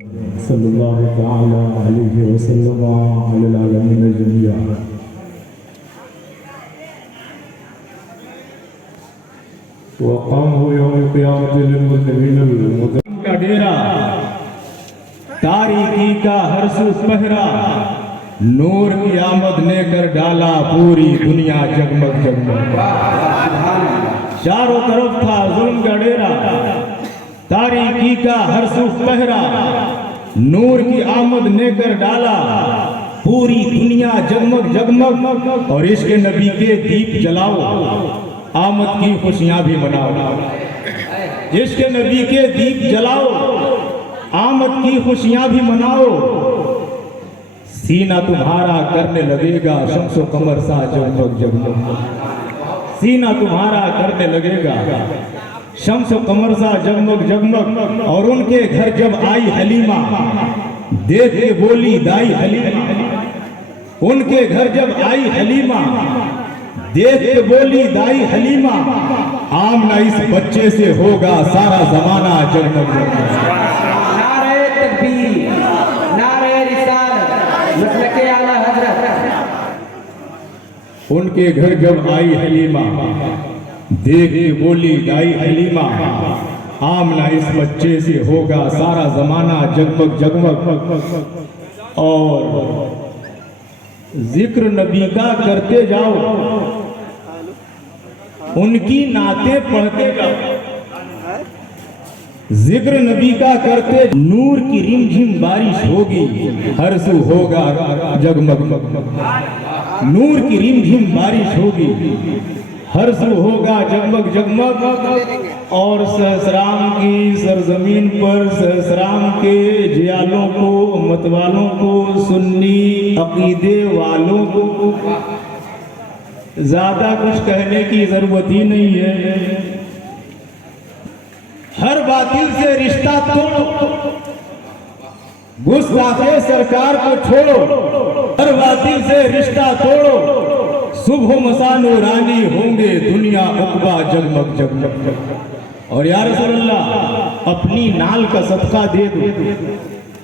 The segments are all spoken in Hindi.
सल्लल्लाहु तआला अलैहि वसल्लम अलल आलमीन जमिया। वक़ाम हो यौम क़ियामत लिल मुत्तक़ीन का डेरा, तारीकी का हर सू पहरा, नूर की आमद ने कर डाला पूरी दुनिया जगमग जगमग। चारों तरफ था जुल्म का डेरा, तारीकी का हर सू पहरा, नूर की आमद ने कर डाला पूरी दुनिया जगमग जगमग। और इसके नबी के दीप जलाओ, आमद की खुशियां भी मनाओ। इसके नबी के दीप जलाओ, आमद की खुशियां भी मनाओ। सीना तुम्हारा करने लगेगा शम्सो कमर सा जगमग जगमग। सीना तुम्हारा करने लगेगा शम्सो कमर सा जगमग जगमग। और उनके घर जब आई हलीमा, देख के बोली दाई हलीमा। उनके घर जब आई हलीमा, देख के बोली दाई हलीमा, आमना इस बच्चे से होगा सारा जमाना जगमग जगमग। नारे तकबीर, नारे रिसालत, मसलके आला हजरत। उनके घर जब आई हलीमा, देख के बोली दाई हलीमा, आमना इस बच्चे से होगा सारा जमाना जगमग जगमग। और जिक्र नबी का करते जाओ, उनकी नाते पढ़ते जाओ। जिक्र नबी का करते, नूर की रिमझिम बारिश होगी, हर सू होगा जगमग। नूर की रिमझिम बारिश होगी, हर सू होगा जगमग जगमग। और सहस्राम की सरजमीन पर सहस्राम के जियालों को, मतवालों को, सुन्नी अकीदे वालों को ज्यादा कुछ कहने की जरूरत ही नहीं है। हर बातिल से रिश्ता तोड़ो, गुस्ताखे सरकार को छोड़ो। हर बातिल से रिश्ता तोड़ो, सुबह मसा नूरानी होंगे दुनिया उक़बा जगमग जगमग। और या रसूलल्लाह, अपनी नाल का सदका दे दो,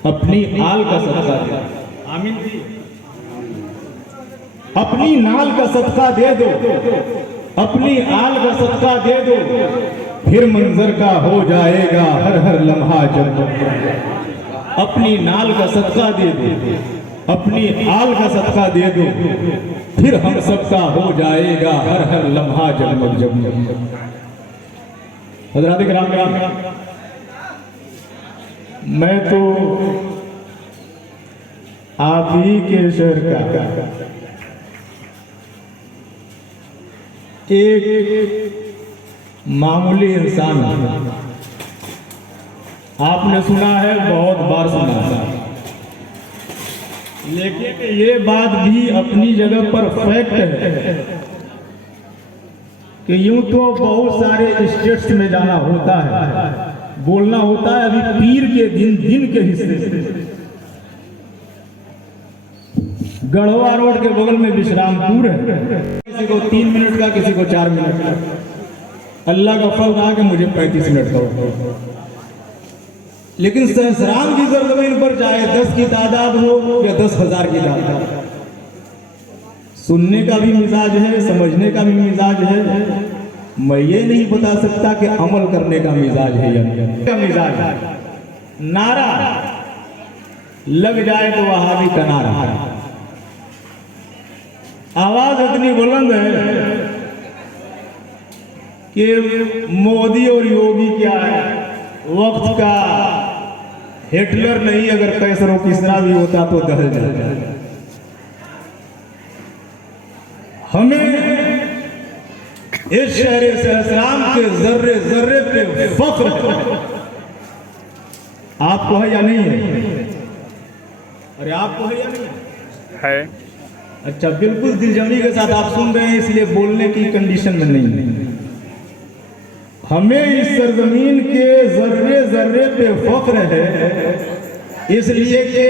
अपनी आल का सदका दे दो। आमीन। अपनी नाल का सदका दे दो, अपनी आल का सदका दे दो, फिर मंजर का हो जाएगा हर हर लम्हा जगमग। अपनी नाल का सदका दे दो, अपनी आल का सदका दे दो, फिर हम सबका हो जाएगा हर हर लम्हा जगमग जगमग। हज़रात किराम, मैं तो आप ही के शहर का एक मामूली इंसान हूं। आपने सुना है, बहुत बार सुना है, लेकिन ये बात भी अपनी जगह पर फैक्ट है कि यूं तो बहुत सारे स्टेट्स में जाना होता है, बोलना होता है। अभी पीर के दिन के हिस्से से गढ़वा रोड के बगल में विश्रामपुर है। किसी को 3 मिनट का, किसी को 4 मिनट का। अल्लाह का फल रहा कि मुझे 35 मिनट का हो। लेकिन सहस्राम की सरजमीन पर चाहे 10 की तादाद हो या 10,000 की तादाद, सुनने का भी मिजाज है, समझने का भी मिजाज है। मैं ये नहीं बता सकता कि अमल करने का मिजाज है या क्या मिजाज है। नारा लग जाए तो वहाबी का नारा, आवाज इतनी बुलंद है कि मोदी और योगी क्या है, वक्त का हिटलर नहीं, अगर कैसर और किसरा भी होता तो दहल जाता। हमें इस शहर सहस्राम के जर्रे जर्रे पे फख्र है। आपको है या नहीं है? अरे आपको है या नहीं है? अच्छा, बिल्कुल दिलजमी के साथ आप सुन रहे हैं, इसलिए बोलने की कंडीशन में नहीं है। हमें इस सरजमीन के जर्रे जर्रे पे फख्र है, इसलिए कि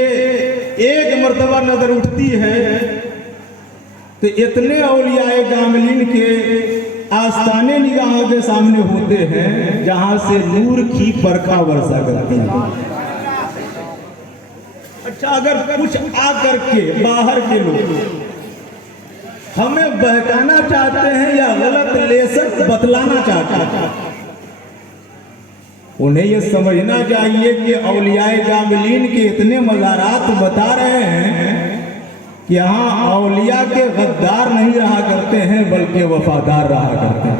एक मर्तबा नजर उठती है तो इतने औलियाए कामिलीन के आस्ताने निगाहों के सामने होते हैं जहां से नूर की बरखा वर्षा करती है। अच्छा, अगर कुछ आ करके बाहर के लोग हमें बहकाना चाहते हैं या गलत लेसन बतलाना चाहते हैं, उन्हें यह समझना चाहिए कि औलियाए कामिलीन के इतने मज़ारात बता रहे हैं कि यहाँ औलिया के गद्दार नहीं रहा करते हैं बल्कि वफादार रहा करते हैं।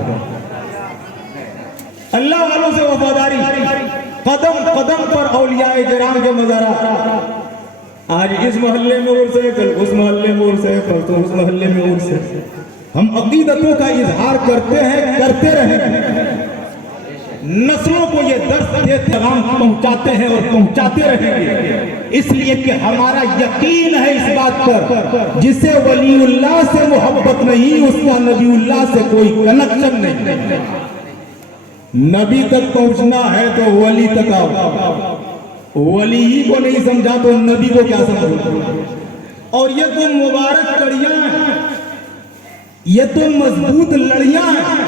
अल्लाह वालों से वफादारी, कदम कदम पर औलियाए किराम के मज़ारात। आज इस मोहल्ले में उर्स है, कल उस मोहल्ले में उर्स है, परसों उस मोहल्ले में उर्स है। हम अकीदतों का इजहार करते हैं, करते रहें, नस्लों को ये दर्द देते पैगाम पहुंचाते हैं और पहुंचाते रहेंगे, इसलिए कि हमारा यकीन है इस बात पर, जिसे वलीउल्लाह से मोहब्बत नहीं उसका नबीउल्लाह से कोई कनेक्शन नहीं। नबी तक पहुंचना है तो वली तक आओ, वली ही को नहीं समझा तो नबी को क्या समझो। और ये तो मुबारक कड़ियां हैं, ये तो मजबूत लड़ियां हैं,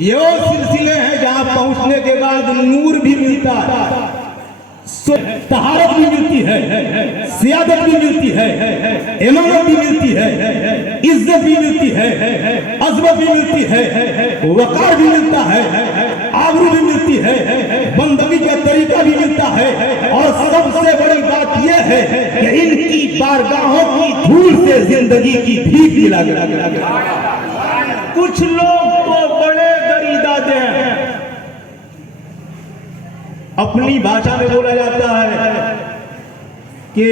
ये वो सिलसिले हैं जहां पहुंचने के बाद नूर भी मिलता है, तहारत भी मिलती है, सियादत भी मिलती है, इमामत भी मिलती है, इज्जत भी मिलती है, अज़मत भी मिलती है, वक़ार भी मिलता है, आबरू भी मिलती है, बंदगी का तरीका भी मिलता है। और सबसे बड़ी बात यह है कि इनकी बारगाहों की धूल से जिंदगी की भीख मिला गया। कुछ लोग तो बड़े दरीदादे हैं, अपनी भाषा में बोला जाता है कि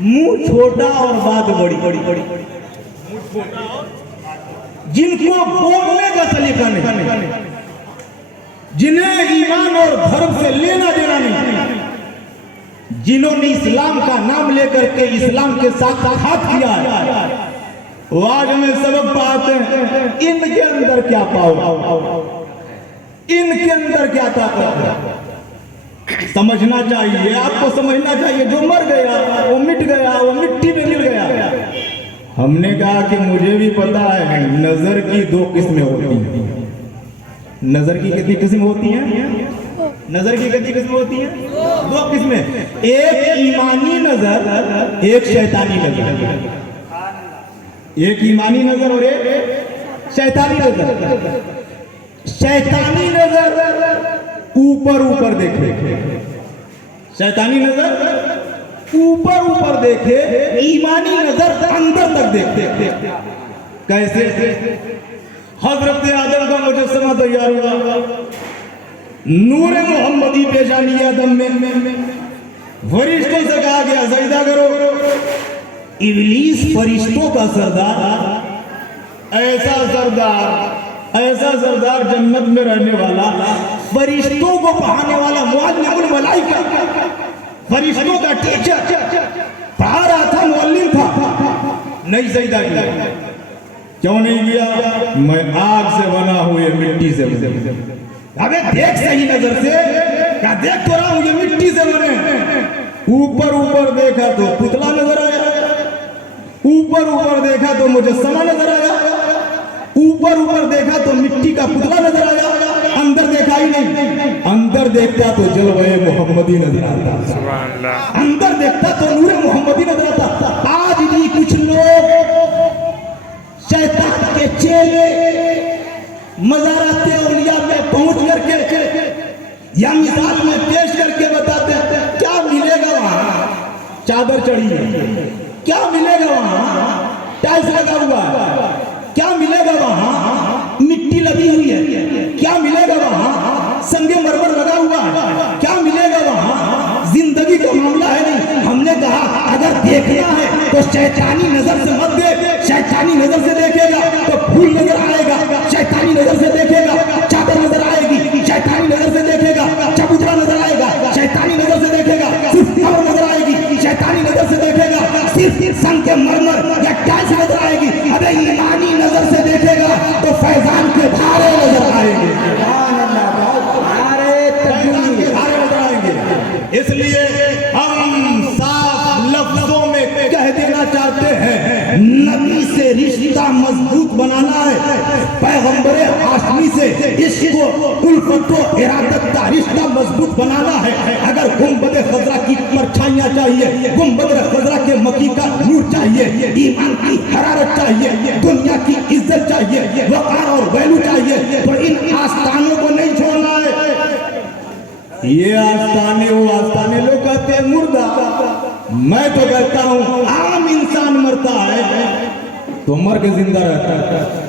मुंह छोटा और बात बड़ी बड़ी बड़ी, जिनको बोलने का सलीका नहीं, जिन्हें ईमान और धर्म से लेना देना नहीं, जिन्होंने इस्लाम का नाम लेकर के इस्लाम के साथ हाथ किया है, वो आज हमें सबक पाते हैं इनके अंदर क्या पाओ, इनके अंदर क्या ताकत है। समझना चाहिए, आपको समझना चाहिए, जो मर गया वो मिट गया, वो मिट्टी में मिल गया। हमने कहा कि मुझे भी पता है नजर की दो किस्में होती हैं। नजर की कितनी किस्म होती हैं? नजर की कितनी किस्में होती हैं? दो किस्में, एक ईमानी नजर, एक शैतानी नजर। एक ईमानी नजर और एक शैतानी नजर। शैतानी नजर ऊपर ऊपर देखे, शैतानी नजर ऊपर ऊपर देखे, ईमानी नजर अंदर तक देखे। कैसे? हजरत आदम का मुजस्समा तैयार हुआ, नूर मोहम्मदी पेशानी आदम में, फरिश्तों से कहा गया सजदा करो। इब्लीस फरिश्तों का सरदार, ऐसा सरदार जन्नत में रहने वाला, फरिश्तों को पढ़ाने वाला, मुअल्लिमुल मलाइका, फरिश्तों का टीचर, पढ़ा रहा था, मुअल्लिम था, नहीं सजदा किया। क्यों नहीं किया? मैं आग से बना हुए मिट्टी से बने। अबे देख सही नजर से, क्या देख तो रहा हूं ये मिट्टी से बने। ऊपर ऊपर देखा तो पुतला नजर आया, ऊपर ऊपर देखा तो मुजस्समा नजर आया, ऊपर ऊपर देखा तो मिट्टी का पुतला नजर आया, अंदर देखा ही नहीं। अंदर देखता तो जलवे मोहम्मदी नजर आता, अंदर देखता तो नूरे मोहम्मदी नजर आता। आज भी कुछ लोग शैतान के चेले मज़ारात औलिया में पहुंच करके या मिसाल में पेश करके बताते हैं क्या मिलेगा वहां, चादर चढ़ी है, क्या मिलेगा वहां, टाइल्स लगा हुआ है, क्या मिलेगा वहां, मिट्टी लगी हुई है, क्या मिलेगा वहां, संगे मरमर लगा हुआ है, क्या मिलेगा वहां, जिंदगी का मामला है नहीं। हमने कहा अगर देखना है तो शैतानी नजर से मत देख, शैतानी नजर से देखेगा तो फूल नजर आएगा, शैतानी नजर से देखेगा चादर नजर आएगी, शैतानी नजर से देखेगा चबूतरा नजर आएगा, शैतानी नजर से देखेगा सिर्फ कब्र नजर आएगी, शैतानी नजर से देखेगा सिर्फ संग के मरमर या टाइल्स नजर आएगी। अबे ईमानी नजर से देखेगा तो फैजान के धारे नजर आएंगे, नजर आएंगे। इसलिए हम साफ लफ्जों में कह देना चाहते हैं, नबी से रिश्ता मजबूत बनाना है, पैगंबर हाशमी से इश्क उल्फत व इरादत का रिश्ता मजबूत बनाना है। अगर गुंबद खजरा की परछाइयां चाहिए, गुंबद खजरा के मकी का नूर चाहिए, ईमान की हरारत चाहिए, दुनिया की इज्जत चाहिए, वकार और वैल्यू चाहिए, तो इन आस्थानों को नहीं छोड़ना है। ये आस्थाने वो आस्थाने लोग कहते हैं मुर्दा, मैं तो कहता हूं आम इंसान मरता है तो मर के जिंदा रहता है।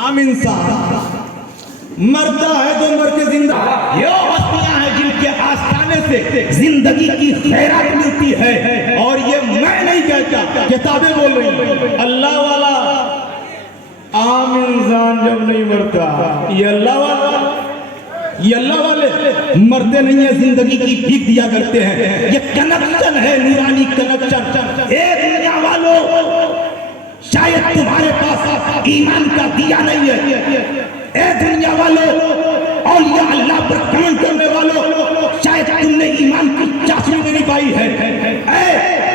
आम इंसान मरता है तो मर के जिंदा। ये हस्तियां हैं जिनके आस्थाने से जिंदगी की खैरात मिलती है। और ये मैं नहीं कहता, किताबें बोल रही हैं। अल्लाह वाला आम इंसान जब नहीं मरता, ये अल्लाह वाले मरते नहीं है, जिंदगी की भीख दिया करते हैं। ये कनेक्शन है, नूरानी कनेक्शन। एक दुनिया वालों, शायद तुम्हारे पास ईमान का दिया नहीं है। ए दुनिया वालों, औलिया अल्लाह पर कमेंट करने वालों, शायद तुमने ईमान की चाशनी में नहीं पाई है। ए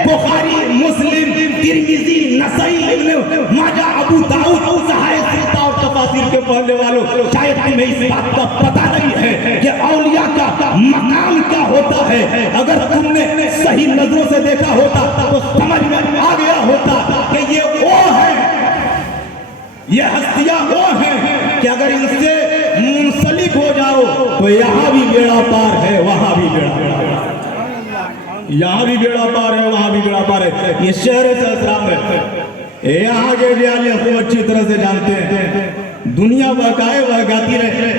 बुखारी, मुस्लिम, तिरमिजी, नसई, इब्न माजा, अबू दाऊद, सहायता और तफासिर के पढ़ने वालों, शायद तुम्हें इस बात का पता नहीं है कि औलिया का मकाम क्या होता है। अगर तुमने सही नजरों से देखा होता तो समझ में आ गया होता कि ये वो है, ये हस्तियां वो हैं कि अगर इनसे मुंसलिक हो जाओ तो यहाँ भी बेड़ा पार है, वहां भी बेड़ा पार है, यहाँ भी बेड़ा पार है, वहां भी बेड़ा पार है। ये शहर सहस्राम है, यहाँ के जाले खूब अच्छी तरह से जानते हैं। दुनिया बहकाए बहकाती रहे,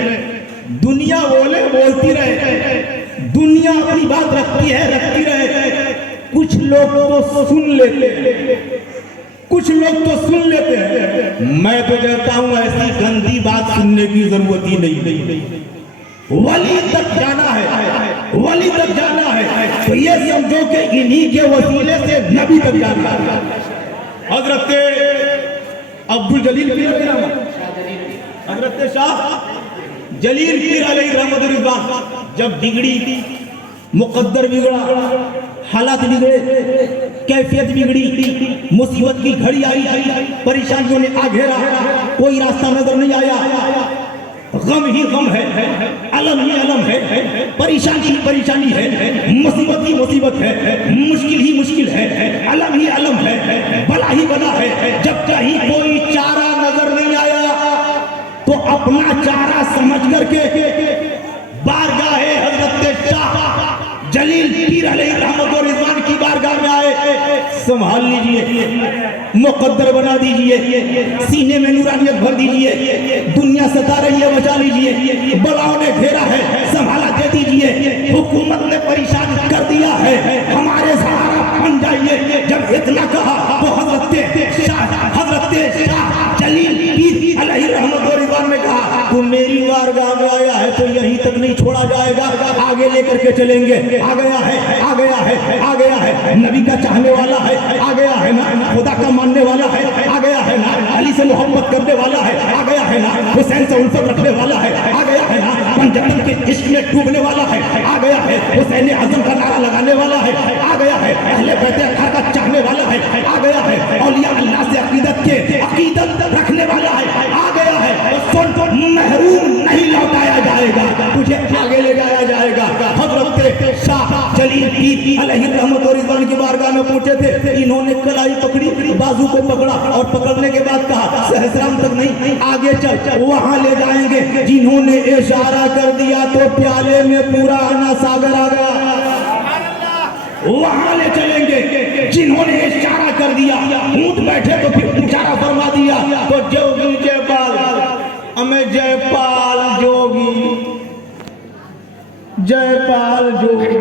दुनिया बोले बोलती रहे, दुनिया अपनी बात रखती है रखती रहे। कुछ लोग तो सुन लेते, कुछ लोग तो सुन लेते हैं। मैं तो कहता हूं ऐसी गंदी बात सुनने की जरूरत ही नहीं। वली तक जाना है, वली तक जाना है तो ये समझो कि इन्हीं के वसीले से नबी तक जाना है। हजरत अब्दुल जलील पीर, हजरत शाह जलील पीर अलैहि रहमतुर रिज़वान जब बिगड़ी, मुकद्दर बिगड़ा, हालात बिगड़े, कैफियत बिगड़ी, मुसीबत की घड़ी आई, परेशानियों ने आ घेरा, कोई रास्ता नजर नहीं आया, गम ही गम है, अलम ही अलम है, परेशानी ही परेशानी है, मुसीबत ही मुसीबत है, मुश्किल ही मुश्किल है, अलम ही अलम है, बला ही बला है। जब कहीं कोई चारा नजर नहीं आया तो अपना चारा समझ करके बारगाह हजरत शाह जलील पीर अलैहि रहमत व रिज़वान की बारगाह में आए। संभाल लीजिए, मुकद्दर बना दीजिए, सीने में नूरानियत भर दीजिए, दुनिया सता रही है बचा लीजिए, बलाओं ने घेरा है संभाला दे दीजिए, हुकूमत ने परेशान कर दिया है हमारे सहारा बन जाइए। जब इतना कहा तो हजरत शाह जलील पीर अलैहि रहमत व रिज़वान ने कहा तू मेरी बारगाह में आया है तो यहीं तक नहीं छोड़ा जाएगा, आगे लेकर के चलेंगे। आ गया है, आ गया है, आ गया है, नबी का चाहने वाला है, आ गया है ना, खुदा का मानने वाला है, आ गया है ना, अली से मोहब्बत करने वाला है, आ गया है ना, हुसैन से उल्फत रखने वाला है, आ गया है ना, पंजतन के इश्क में डूबने वाला है, आ गया है, हुसैन आजम का नारा लगाने वाला है, आ गया है, अहले बैत अत्हार का चाहने वाला है, आ गया है, औलिया अल्लाह से अकीदत रखने वाला है, आ गया है, सुन महरूम नहीं लौटाया जाएगा, तुझे आगे ले जाया जाएगा। हजरत शाह जलील पीर अलैहि रहमत व रिज़वान की बारगाह में पहुंचे थे, इन्होंने कलाई पकड़ी, बाजू को पकड़ा और पकड़ने के बाद कहा सहस्राम तक नहीं, आगे चल, वहां ले जाएंगे। जिन्होंने इशारा कर दिया तो प्याले में पूरा आना सागर आ गया, वहां ले चलेंगे। जिन्होंने इशारा कर दिया, ऊंट बैठे तो फिर इशारा फरमा दिया तो जोगी जयपाल, हमें जयपाल जोगी, जयपाल जोगी,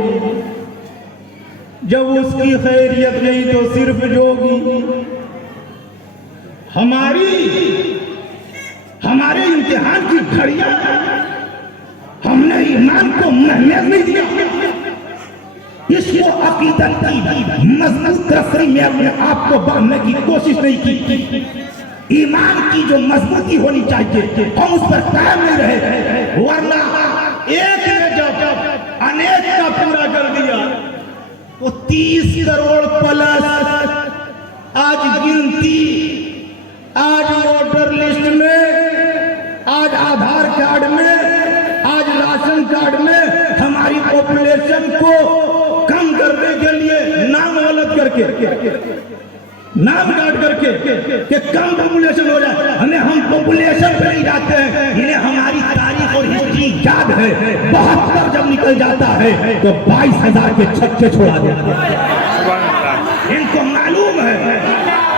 जब उसकी खैरियत नहीं तो सिर्फ जोगी। हमारे इम्तिहान की घड़ियां, हमने ईमान को महमियत नहीं दिया, इसको अकीदत की मजबूत रस्सी में अपने आप को बांधने की कोशिश नहीं की। ईमान की जो मजबूती होनी चाहिए हम उस पर कायम नहीं रहे, वरना एक ने जब अनेक का पूरा कर दिया तो 30 करोड़ प्लस आज गिनती, आज वोटर लिस्ट में कार्ड में, आज राशन कार्ड में हमारी पॉपुलेशन को कम करने के लिए नाम गलत करके, नाम काट करके कि कम पॉपुलेशन हो जाए, हमें हम पॉपुलेशन पे नहीं जाते हैं, इन्हें हमारी तारीख और हिस्ट्री याद है। 72 जब निकल जाता है तो 22,000 के छक्के छोड़ा देता है। इनको मालूम है,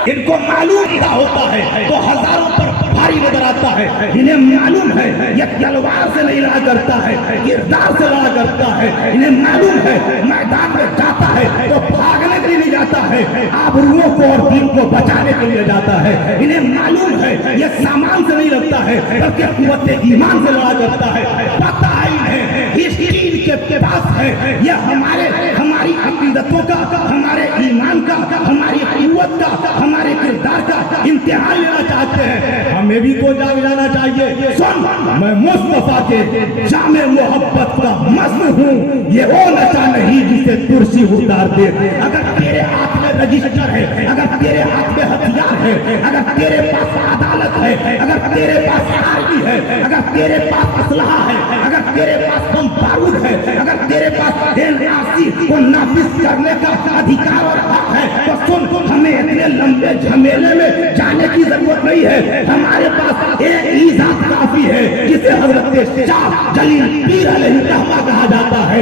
इनको मालूम क्या होता है तो हजारों पर भारी नजर आता है। इन्हें मालूम है ये तलवार से नहीं लड़ा करता है, किरदार से लड़ा करता है। इन्हें मालूम है मैदान में जाता है तो भागने के लिए नहीं जाता है, आबरूओं को और दीन को बचाने के लिए जाता है। इन्हें मालूम है ये सामान से नहीं लगता है बल्कि कुव्वत ईमान से लड़ा करता है। पता है इन्हें हिस्ट्री के पास है, ये हमारी अकीदतों का, हमारे ईमान का, हमारी कुव्वत का, हमारे किरदार का इम्तिहान लेना चाहते हैं। हमें भी तो जाग जाना चाहिए। सुन, मैं मुस्तफा के जामे मोहब्बत का मस्त हूँ, ये वो नशा नहीं जिसे कुर्सी उतार दे। अगर तेरे हाथ में रजिस्टर है, अगर तेरे हाथ में हथियार है, अगर तेरे पास अदालत है, अगर तेरे पास आर्मी है, अगर तेरे पास असलहा है, अगर तेरे पास बम बारूद है, अगर तेरे पास एनआरसी को नाफिज करने का अधिकार और हक है तो सुन, हमें इतने लंबे झमेले में जाने की जरूरत नहीं है। हमारे पास एक ही जात काफी है जिसे हजरत शाह जलील पीर अलैहिर्रहमा कहा जाता है।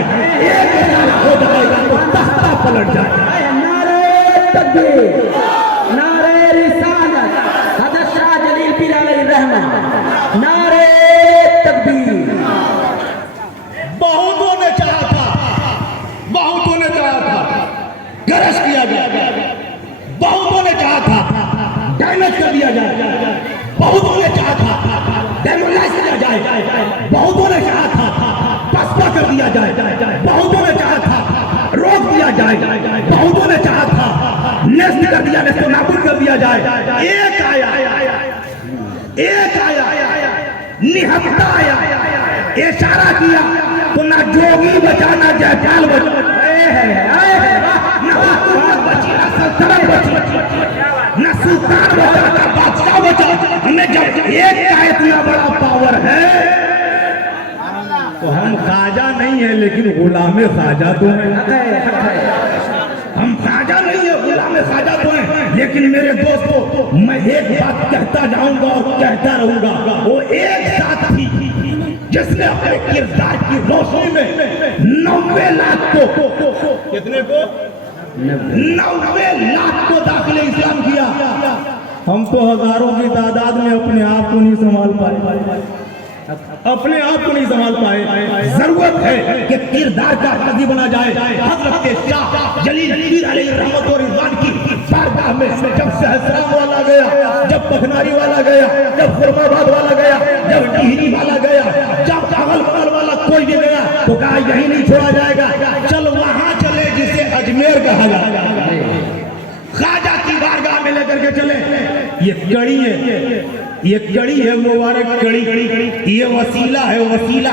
एक इशारा हो जाएगा तो तख्ता पलट जाएगा। नारे तकबीर, नारे रिसालत, हजरत शाह जलील पीर अलैहिर्रहमा, नारे तकबीर। बहुतों ने चाहा था, बहुतों ने चाहा था गरज किया जाए, बहुतों ने चाहा था डैमेज कर दिया जाए, बहुतों ने चाहा था डेमोलाइज किया जाए, बहुतों ने चाहा था पसपा कर दिया जाए, बहुतों ने चाहा था रोक दिया जाए, बहुतों ने चाहा था नेस्त कर दिया, नेस्त नाबूद कर दिया जाए। एक आया, एक आया, निहत्ता आया, इशारा किया तो ना जोगी बचा ना जयपाल बचा, न सुल्तान बचा ना बादशाह बचा। हमें जब एक का इतना बड़ा पावर है तो हम खाजा नहीं है लेकिन गुलामे खाजा तो है। हम खाजा नहीं है, गुलामे खाजा तो है। लेकिन मेरे दोस्तों, मैं एक बात कहता जाऊंगा और कहता रहूंगा, वो एक साथ थी जिसने अपने किरदार की रोशनी में 90 लाख को, कितने को 90 लाख को दाखिले इस्लाम किया। हम तो हजारों की तादाद में अपने आप को नहीं संभाल पाए, अपने आप को नहीं संभाल पाए। जरूरत है कि किरदार का हाजी बना जाए। हजरत शाह जलील पीर अलैहिर्रहमत और रिजवान की बारगाह में जब सहस्राम वाला गया, जब पखनारी वाला गया, जब खुरमाबाद वाला गया, जब टिहरी वाला गया, जब अगल बगल वाला कोई भी गया तो कहा यही नहीं छोड़ा जाएगा, चल वहां चले जिसे अजमेर कहा जाएगा। ख्वाजा की बारगाह में लेकर के चले। ये कड़ी है, ये कड़ी है मुबारक कड़ी, ये वसीला है वसीला,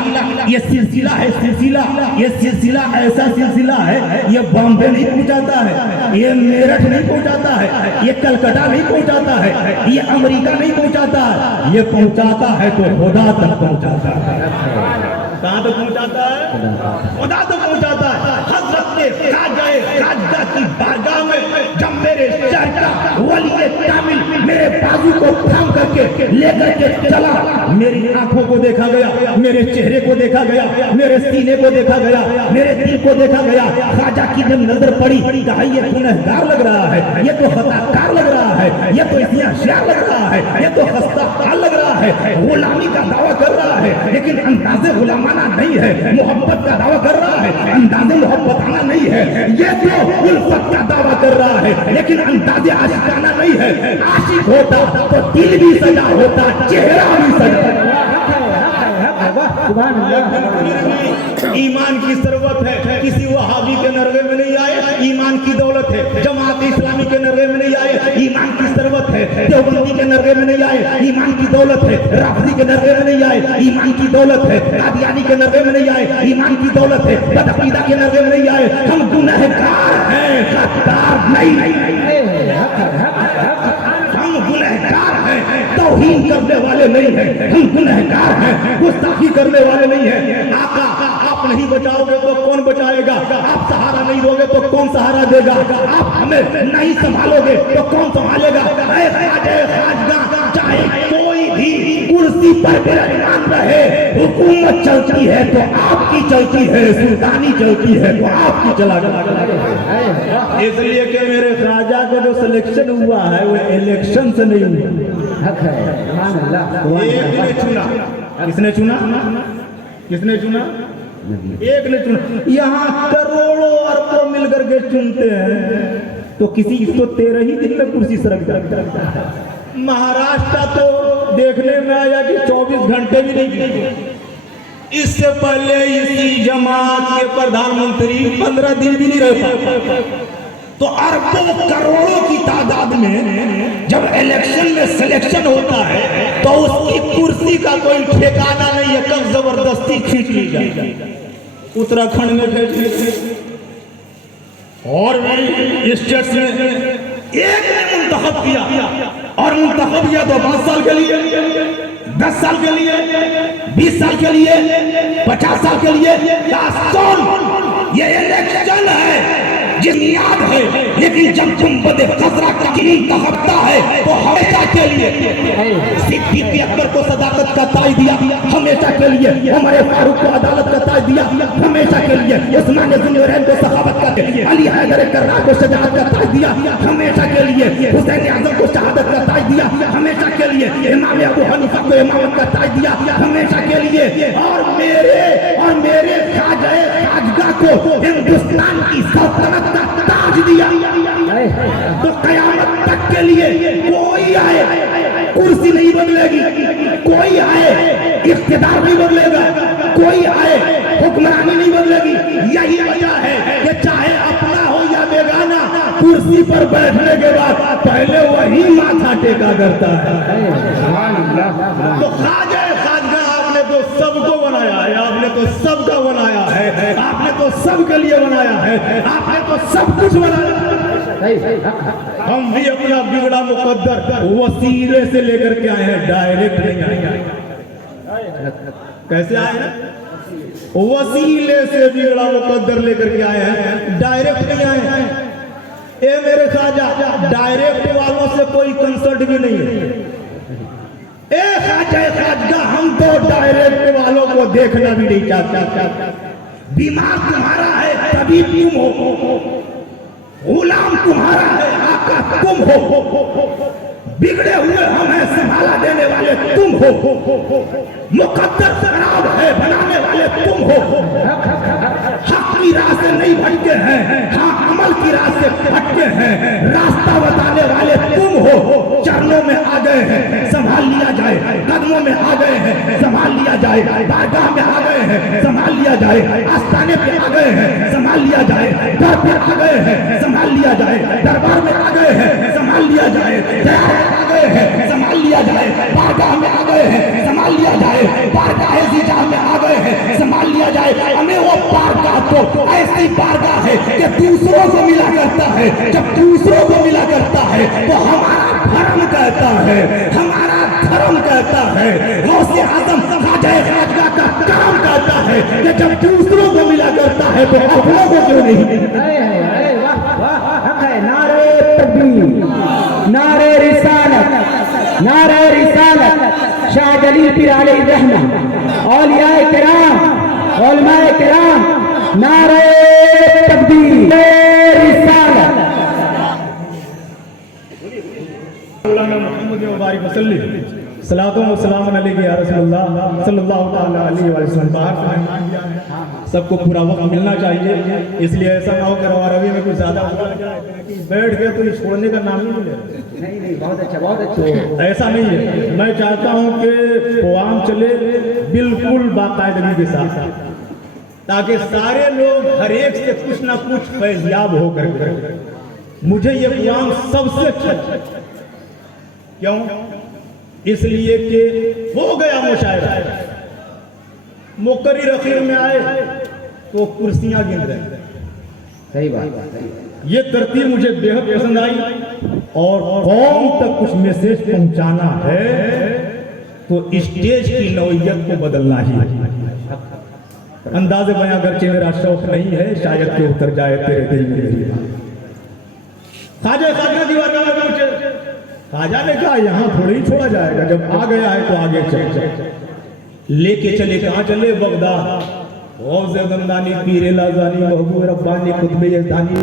ये सिलसिला है सिलसिला, ये सिलसिला ऐसा सिलसिला है ये बॉम्बे नहीं पहुंचाता है, ये मेरठ नहीं पहुंचाता है, ये कलकत्ता नहीं पहुंचाता है, ये अमेरिका नहीं पहुंचाता है, ये पहुंचाता है तो खुदा तक पहुंचाता है। कहाँ तक पहुंचाता है? खुदा तक पहुंचाता है। हजरत खाजा की बारगाह में जब मेरे शहर का वली कामिल मेरे बाजू को थाम करके लेकर के चला, मेरी आंखों को देखा गया, मेरे चेहरे को देखा गया, मेरे सीने को देखा गया, मेरे दिल को देखा गया। खाजा की जब नजर पड़ी, कहा ये गुनहगार लग रहा है, ये तो खताकार लग रहा है, ये तो इस्यार लग रहा है, ये तो खस्ता लग रहा है, गुलामी का दावा कर रहा है लेकिन अंदाजे गुलामाना नहीं है, मोहब्बत का दावा कर रहा है अंदाजे मोहब्बताना नहीं है, ये तो उल्फत का दावा कर रहा है लेकिन अंदाजे आशिकाना नहीं है। आशिक होता तो दिल भी सजा होता, चेहरा भी सजा। ईमान की जरूरत है, किसी वहाबी के नरवे में नहीं आए, ईमान की दौलत है। जमात इस्लामी के नरवे में नहीं आए, ईमान की जरूरत है। देवबंदी के नरवे में नहीं आए, ईमान की दौलत है। राफजी के नरवे में नहीं आए, ईमान की दौलत है। कादियानी के नरवे में नहीं आए, ईमान की दौलत है। बदअकीदा के नरवे में नहीं आए, हम गुनहगार हैं, गद्दार नहीं। हम गुनहगार गुनहगार हैं, तौहीन करने वाले नहीं हैं, हम गुनहगार हैं, गुस्ताखी करने वाले नहीं हैं। आका आप नहीं बचाओगे तो कौन बचाएगा, आप सहारा नहीं दोगे तो कौन सहारा देगा, आप हमें नहीं संभालोगे तो कौन संभालेगा। ऐ ख्वाजा खाजगा, चाहे कोई भी कुर्सी पर विराजमान रहे, हुकूमत चलती है तो आपकी चलती है, सुल्तानी चलती है तो आपकी चला। इसलिए कि मेरे ख्वाजा का जो सिलेक्शन हुआ है वो इलेक्शन से नहीं हुआ। हक है, सुभान अल्लाह। एक ने चुना, किसने चुना, किसने चुना, एक ने चुना। यहाँ करोड़ों अरबों मिलकर के चुनते हैं तो किसी तो 13 ही दिन में कुर्सी सरक जाती है। महाराष्ट्र तो देखने में आया कि 24 घंटे भी नहीं, इससे पहले इसी जमात के प्रधानमंत्री 15 दिन भी नहीं रह। तो अरबों करोड़ों की तादाद में जब इलेक्शन में सिलेक्शन होता है तो उसकी कुर्सी का कोई ठिकाना नहीं है, कब जबरदस्ती खींच ली जाए। उत्तराखंड में और भी स्टेट्स में एक ने मुंतखब किया, और मुंतखब किया तो 5 साल के लिए, 10 साल के लिए, 20 साल के लिए, 50 साल के लिए। ये इलेक्शन है, ये मियाद है, लेकिन जब गुंबद खजरा का मुंतखबता है तो हमेशा के लिए। सिद्दीक़ अकबर को सदाकत का ताज दिया, हमेशा के लिए। उमर फारूक को अदालत का ताज दिया, हमेशा के लिए। उस्मान ज़ुन्नूरैन को सखावत का, अली हैदर कर्रार को शजाअत का ताज दिया, हमेशा के लिए। हुसैन आज़म को शहादत का ताज दिया, हमेशा के लिए। इमाम अबू हनीफा को इमामत का ताज दिया, हमेशा के लिए। और मेरे ख्वाजा खाजगा को हिंदुस्तान की सल्तनत का ताज दिया। तो कयामत तक के लिए कोई आए कुर्सी नहीं बदलेगी, कोई आए इख्तिदार नहीं बदलेगा, कोई आए हुक्मरानी नहीं बदलेगी। यही वजह है कि चाहे अपना हो या बेगाना, कुर्सी पर बैठने के बाद पहले वही माथा टेका करता है। तो ख्वाजा खाजगा आपने तो सबको बनाया है, आपने तो सबका बनाया है, आपने तो सबके लिए बनाया है, आपने तो सब कुछ बनाया है। हम भी अपना बिगड़ा मुकद्दर वसीले से लेकर के आए हैं, डायरेक्ट नहीं आए। कैसे आए हैं? वसीले से बिगड़ा मुकद्दर लेकर के आए हैं, डायरेक्ट नहीं आए हैं। ए मेरे ख्वाजा, डायरेक्ट वालों से कोई कंसल्ट भी नहीं है। ए ख्वाजा खाजगा, हम तो डायरेक्ट वालों को देखना भी नहीं चाहते। बीमार तुम्हारा है तभी तुम हो, गुलाम तुम्हारा है आका तुम हो, बिगड़े हुए हम हैं संभाला देने वाले तुम हो, मुकद्दर खराब है बनाने वाले तुम हो। हक की राह से नहीं भटके हैं, हाँ अमल की राह से भटके हैं, रास्ता बताने वाले तुम हो। चरणों में आ गए हैं संभाल लिया जाए, कदमों में आ गए हैं संभाल लिया जाए, बारगाह में आ गए हैं संभाल लिया जाए, आस्थाने पे आ गए हैं संभाल लिया जाए, दर पे आ गए हैं संभाल लिया जाए, दरबार में आ गए हैं संभाल लिया जाए, आ गए हैं संभाल लिया जाए, बारगाह में आ गए हैं संभाल लिया जाए, बारगाह ज़िजा में आ गए हैं संभाल लिया जाए। हमें वो बारगाह तो ऐसी बारगाह है कि दूसरों को मिला करता है, जब दूसरों को मिला करता है तो हमारा धर्म कहता है, हमारा धर्म कहता है, गौसे आज़म ख्वाजा खाजगा का काम कहता है कि जब दूसरों को मिला करता है तो अपनों को क्यों नहीं। नारे तकबीर, नारे रिसालत, नारे रिसालत, शाह जलील पीर अलैहि रहमत, औलियाए किराम, उलमाए किराम, नारे तकबीर, रिसालत। सलातों व सलाम अलैहि या रसूलुल्लाह सल्लल्लाहु अलैहि वसल्लम। सबको पूरा वक्त मिलना चाहिए, इसलिए ऐसा ना हो कि रवी में कुछ ज्यादा बैठ गया तो छोड़ने का नाम नहीं मिले। नहीं, बहुत अच्छा, बहुत अच्छा। ऐसा नहीं है, मैं चाहता हूं कि प्रोग्राम चले बिल्कुल बाकायदगी के साथ, ताकि सारे लोग हर एक से कुछ ना कुछ फैज़याब होकर। मुझे ये प्रोग्राम सबसे अच्छा, क्यों? इसलिए कि हो गया मुशायरा, मुकर्रिर अखीर में आए तो कुर्सियां गिन रहे। सही बात। ये तरतीब मुझे बेहद पसंद आई। और कौम तक कुछ मैसेज पहुंचाना है तो स्टेज की नौइयत को बदलना ही है। अंदाज़े बयां अगरचे मेरा शौक नहीं है, शायद के उतर जाए तेरे दिल में मेरी बात। खाजा दीवार में पहुंचे, खाजा ने कहा यहाँ थोड़ी ही छोड़ा जाएगा, जब आ गया है तो आगे चल। लेके चले, कहाँ चले? बगदाद। गौज़े गमदानी, पीरे लाज़ानी, महबूब रब्बानी, कुतुब यज़दानी,